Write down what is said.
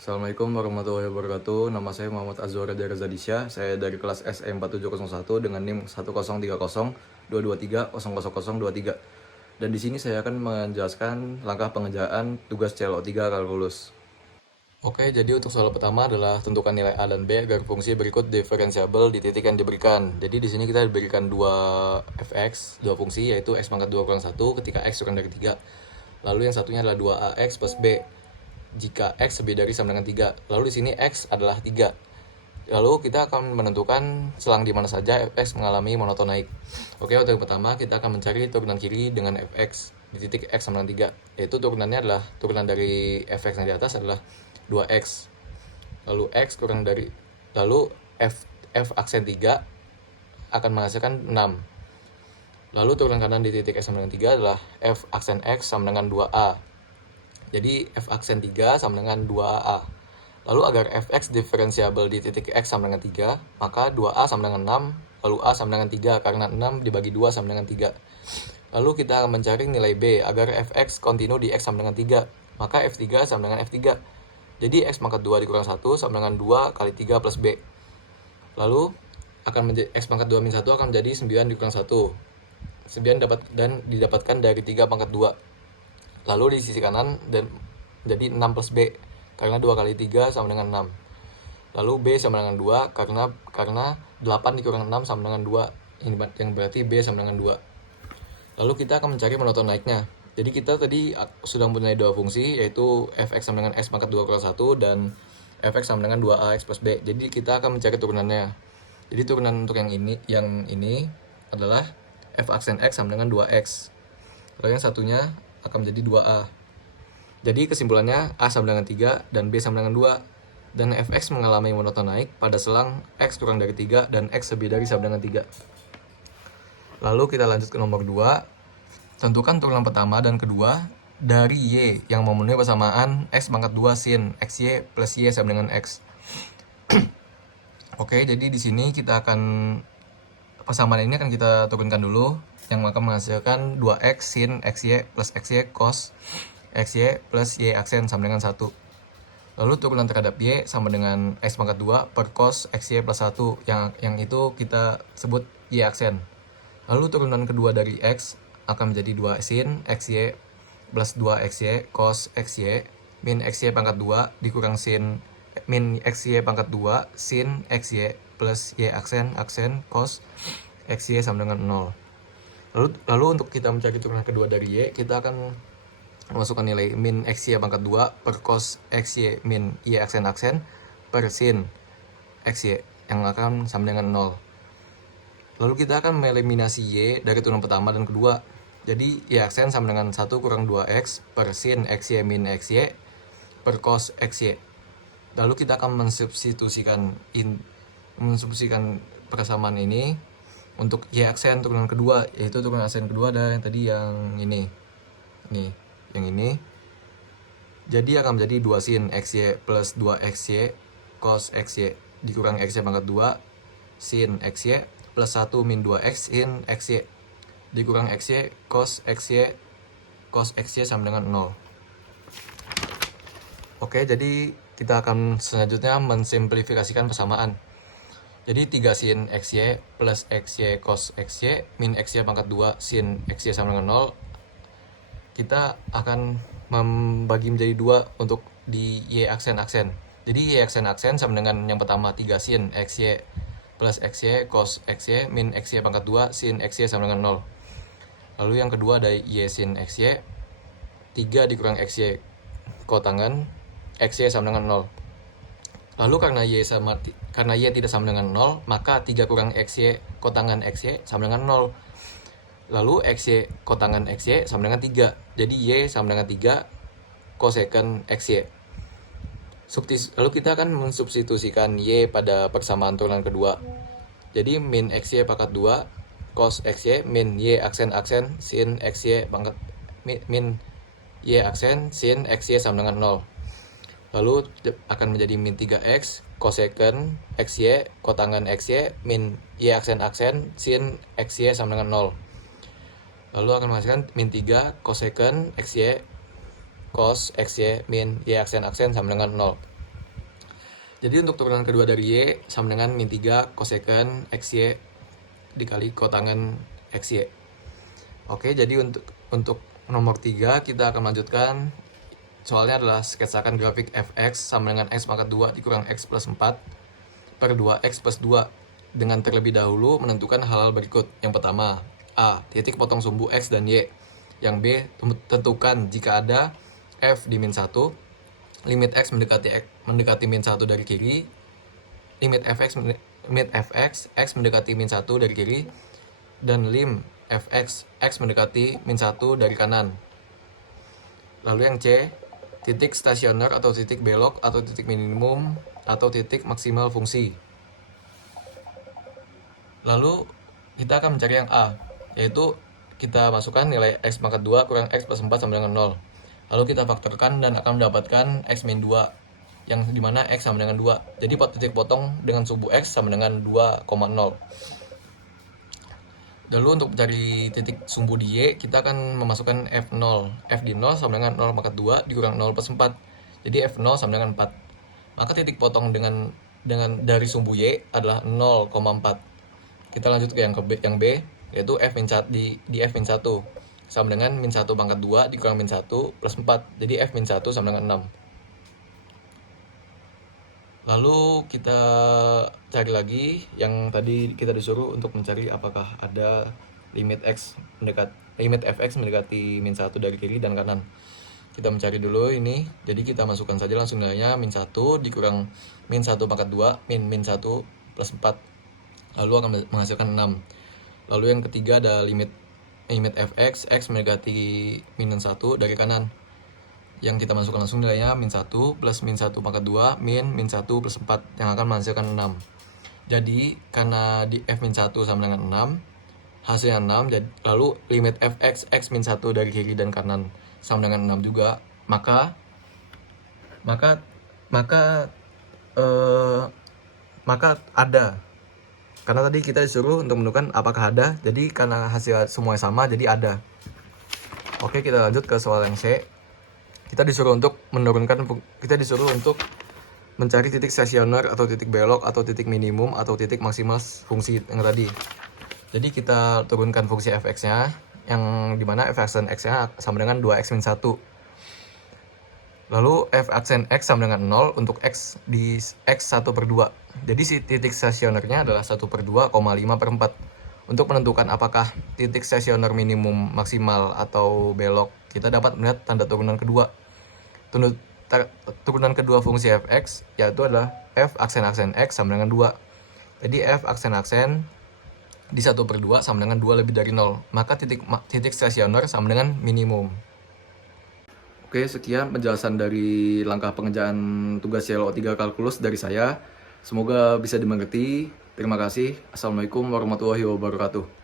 Assalamualaikum warahmatullahi wabarakatuh. Nama saya Muhammad Azwar dari Zadisya. Saya dari kelas SE 4701 dengan NIM 1030223000023. Dan di sini saya akan menjelaskan langkah pengerjaan tugas CLO3 kalkulus. Oke, jadi untuk soal pertama adalah tentukan nilai A dan B agar fungsi berikut diferensiabel di titik yang diberikan. Jadi di sini kita diberikan dua fx, dua fungsi, yaitu x pangkat 2 kurang 1 ketika x kurang dari 3. Lalu yang satunya adalah 2ax plus b jika x lebih dari sama dengan 3. Lalu di sini x adalah 3. Lalu kita akan menentukan selang di mana saja fx mengalami monoton naik. Oke, untuk yang pertama kita akan mencari turunan kiri dengan fx di titik x sama dengan 3. Yaitu turunannya adalah turunan dari fx yang di atas adalah 2x. Lalu x kurang dari f aksen 3 akan menghasilkan 6. Lalu turunan kanan di titik x sama dengan 3 adalah f aksen x sama dengan 2a. Jadi f aksen 3 sama dengan 2a. Lalu agar fx diferensiabel di titik x sama dengan 3, maka 2a sama dengan 6, lalu a sama dengan 3 karena 6 dibagi 2 sama dengan 3. Lalu kita akan mencari nilai b agar fx kontinu di x sama dengan 3, maka f3 sama dengan f3. Jadi x pangkat 2 dikurang 1 sama dengan 2 kali 3 plus b. Lalu akan menjadi x pangkat 2 min 1 akan menjadi 9 dikurang 1. 9 didapatkan dari 3 pangkat 2. Lalu di sisi kanan dan jadi 6 plus b karena 2 kali 3 sama dengan 6. Lalu b sama dengan 2 karena 8 dikurang 6 sama dengan 2, yang berarti b sama dengan 2. Lalu kita akan mencari monoton naiknya. Jadi kita tadi sudah mempunyai dua fungsi, yaitu fx sama dengan x pangkat 2 kurang 1 dan fx sama dengan 2ax plus b. Jadi kita akan mencari turunannya. Jadi turunan untuk yang ini adalah f aksen x sama dengan 2x. Lalu yang satunya akan menjadi 2a. Jadi kesimpulannya a sama dengan 3 dan b sama dengan 2. Dan fx mengalami monoton naik pada selang x kurang dari 3 dan x lebih dari sama dengan 3. Lalu kita lanjut ke nomor 2. Tentukan turunan pertama dan kedua dari y yang memenuhi persamaan x pangkat 2 sin xy plus y sama dengan x. Oke, jadi di sini kita akan persamaan ini akan kita turunkan dulu, yang akan menghasilkan 2x sin xy plus xy cos xy plus y aksen sama dengan 1. Lalu turunan terhadap y sama dengan x pangkat 2 per cos xy plus 1, yang itu kita sebut y aksen. Lalu turunan kedua dari x akan menjadi 2 sin xy plus 2 xy cos xy min xy pangkat 2 dikurang sin min xy pangkat 2 sin xy plus y aksen cos xy sama dengan 0. Lalu untuk kita mencari turunan kedua dari y, kita akan memasukkan nilai min xy pangkat 2 per cos xy min y aksen per sin xy yang akan sama dengan 0. Lalu kita akan mengeliminasi y dari turunan pertama dan kedua. Jadi y aksen sama dengan 1 kurang 2x per sin xy min xy per cos xy. Lalu kita akan mensubstitusikan persamaan ini untuk y aksen turunan kedua, yaitu turunan aksen kedua ada yang tadi yang ini. Jadi akan menjadi 2 sin xy plus 2 xy cos xy dikurang xy pangkat 2 sin xy plus 1 min 2x sin xy dikurang xy cos xy sama dengan 0. Oke, jadi kita akan selanjutnya mensimplifikasikan persamaan. Jadi 3 sin xy plus xy cos xy min xy pangkat 2 sin xy sama dengan 0. Kita akan membagi menjadi 2 untuk di y aksen. Jadi y aksen sama dengan yang pertama 3 sin xy plus xy cos xy min xy pangkat 2 sin xy sama dengan 0. Lalu yang kedua ada y sin xy 3 dikurang xy kotangan xy sama dengan 0. Lalu karena y tidak sama dengan 0, maka 3 kurang xy kotangan xy sama dengan 0. Lalu xy kotangan xy sama dengan 3. Jadi y sama dengan 3 cosecant xy. Lalu kita akan mensubstitusikan y pada persamaan turunan kedua. Jadi min xy pangkat 2 cos xy min y aksen sin xy pangkat min y aksen sin xy sama dengan 0. Lalu akan menjadi min 3x cosecant xy kotangan xy min y aksen sin xy sama dengan 0. Lalu akan menghasilkan min 3 cosecant xy cos xy min y aksen sama dengan 0. Jadi untuk turunan kedua dari Y sama dengan min 3 cosecant XY dikali kotangen XY. Oke, jadi untuk nomor 3 kita akan melanjutkan. Soalnya adalah sketsakan grafik fx sama dengan x pangkat 2 dikurang x plus 4 per 2x plus 2 dengan terlebih dahulu menentukan hal-hal berikut. Yang pertama, A. Titik potong sumbu x dan y. Yang B. Tentukan jika ada f di min 1, limit x mendekati min 1 dari kiri, limit fx x mendekati min 1 dari kiri, dan lim fx x mendekati min 1 dari kanan. Lalu yang C, titik stasioner atau titik belok atau titik minimum atau titik maksimal fungsi. Lalu kita akan mencari yang A, yaitu kita masukkan nilai x pangkat 2 kurang x plus 4 sama dengan 0. Lalu kita faktorkan dan akan mendapatkan x min 2, yang dimana x sama dengan 2. Jadi titik potong dengan sumbu x sama dengan 2,0. Lalu untuk mencari titik sumbu di Y, kita akan memasukkan F0. F di 0 sama dengan 0 pangkat 2 dikurang 0 plus 4. Jadi F0 sama dengan 4. Maka titik potong dengan dari sumbu Y adalah 0,4. Kita lanjut ke yang B, yaitu F min 1 di F min 1 sama dengan min 1 pangkat 2 dikurang min 1 plus 4. Jadi F min 1 sama dengan 6. Lalu kita cari lagi yang tadi kita disuruh untuk mencari apakah ada limit fx mendekati min 1 dari kiri dan kanan. Kita mencari dulu ini. Jadi kita masukkan saja langsung nilainya min 1 dikurang min 1 pangkat 2 min 1 plus 4. Lalu akan menghasilkan 6. Lalu yang ketiga ada limit fx x mendekati min 1 dari kanan. Yang kita masukkan langsung nilainya min 1 plus min 1 pangkat 2 min 1 plus 4 yang akan menghasilkan 6. Jadi karena di f min 1 sama dengan 6, hasilnya 6, lalu limit fx x min 1 dari kiri dan kanan sama dengan 6 juga, maka ada. Karena tadi kita disuruh untuk menentukan apakah ada, jadi karena hasil semuanya sama jadi ada. Oke, kita lanjut ke soal yang C. Kita disuruh untuk mencari titik stasioner atau titik belok atau titik minimum atau titik maksimal fungsi yang tadi. Jadi kita turunkan fungsi fx-nya, yang dimana f aksen x-nya sama dengan 2x min 1. Lalu f aksen x sama dengan 0 untuk x di x 1 per 2. Jadi si titik stasionernya adalah 1 per 2,5 per 4. Untuk menentukan apakah titik stasioner minimum, maksimal, atau belok, kita dapat melihat tanda turunan kedua. Turunan kedua fungsi fx yaitu adalah f aksen x sama dengan 2. Jadi f aksen di 1 per 2 sama dengan 2 lebih dari 0. Maka titik stasioner sama dengan minimum. Oke, sekian penjelasan dari langkah pengerjaan tugas CLO3 kalkulus dari saya. Semoga bisa dimengerti. Terima kasih. Assalamualaikum warahmatullahi wabarakatuh.